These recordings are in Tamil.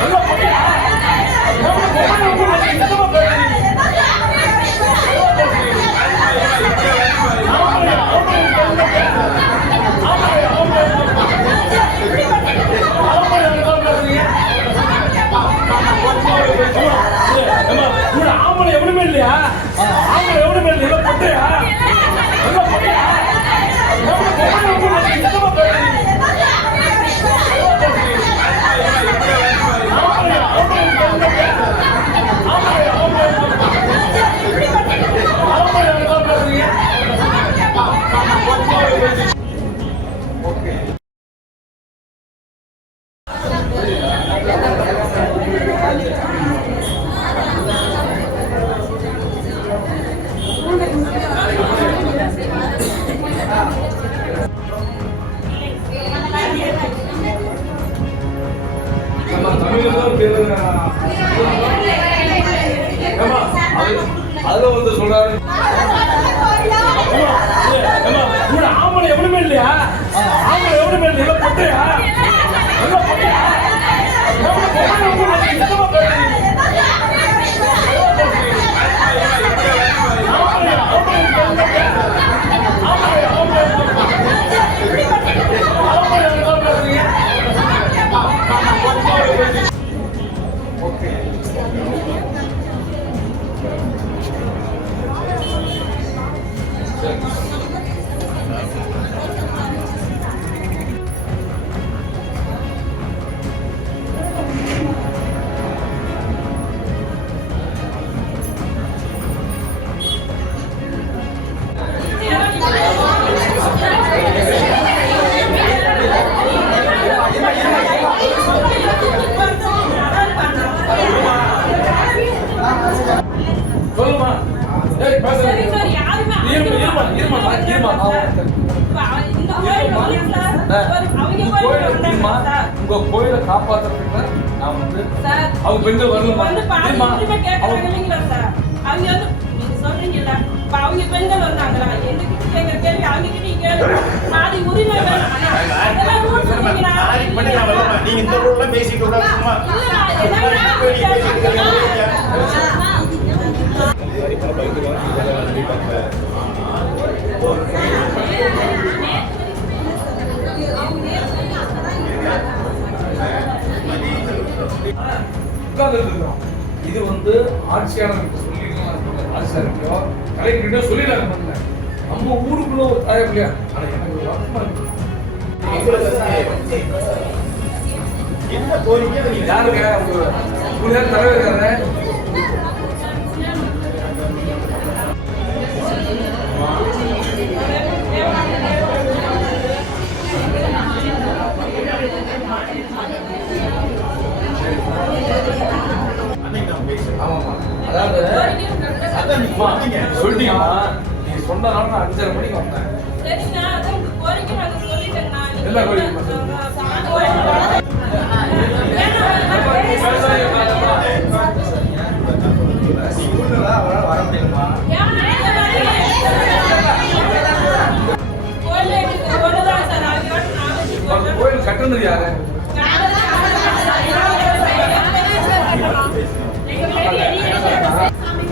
எல்லாம் பொட்டையா எல்லாம் பொட்டையா அதுல வந்து சொல்றாரு. சொல்லுமா? ஏய் பேசுறேன். இருமா இருமா இருமா இருமா உங்க கோயில இருமா உங்க கோயில காப்பாத்துறதுக்கு நான் வந்து அவங்க பெண்கள் வரலமா இருமா அவங்க அவங்க பெண்கள் வந்தாங்களா? எங்ககிட்ட கேட்கிற கேள்வி அவங்க கிட்ட கேளு. பாதி உரிமை வேணும். ஆனா, அதெல்லாம் rules சொன்னீங்களா? நீங்க இந்த ரூல்ல பேசிட்டு விடாது சும்மா இது வந்து ஆட்சியாளருக்கு சொல்லிக்கலாம் ஆட்சியாளர்களோ கலைஞர்கிட்ட சொல்லிடலாம் பண்ணல நம்ம ஊருக்குள்ள ஒரு தாயம் இல்லையா? ஆனா எனக்கு என்ன கோரிக்கை யாருங்க தலைவர் சொல்லிட்டீங்கம்மா நீங்க சொன்னனால நான் அஞ்சரை மணிக்கு வந்தேன் என்ன கோரிக்கை? சாமி கோரிக்கை.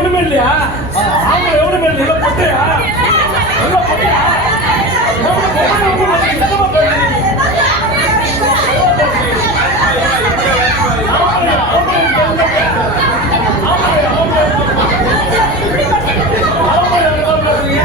எவனுமே இல்லையா? ஆமா எவனுமே இல்லையா? எல்லாம் பொட்டையா? பொட்டையா எவனும் பொம்பளை எவனும் இல்லை. சுத்தமா பேசுறீங்க. ஆம்பளை, ஆம்பளை இல்லை. ஆம்பளை, ஆம்பளை இல்லை. ஆம்பளை எல்லாம் பேசுறீங்க.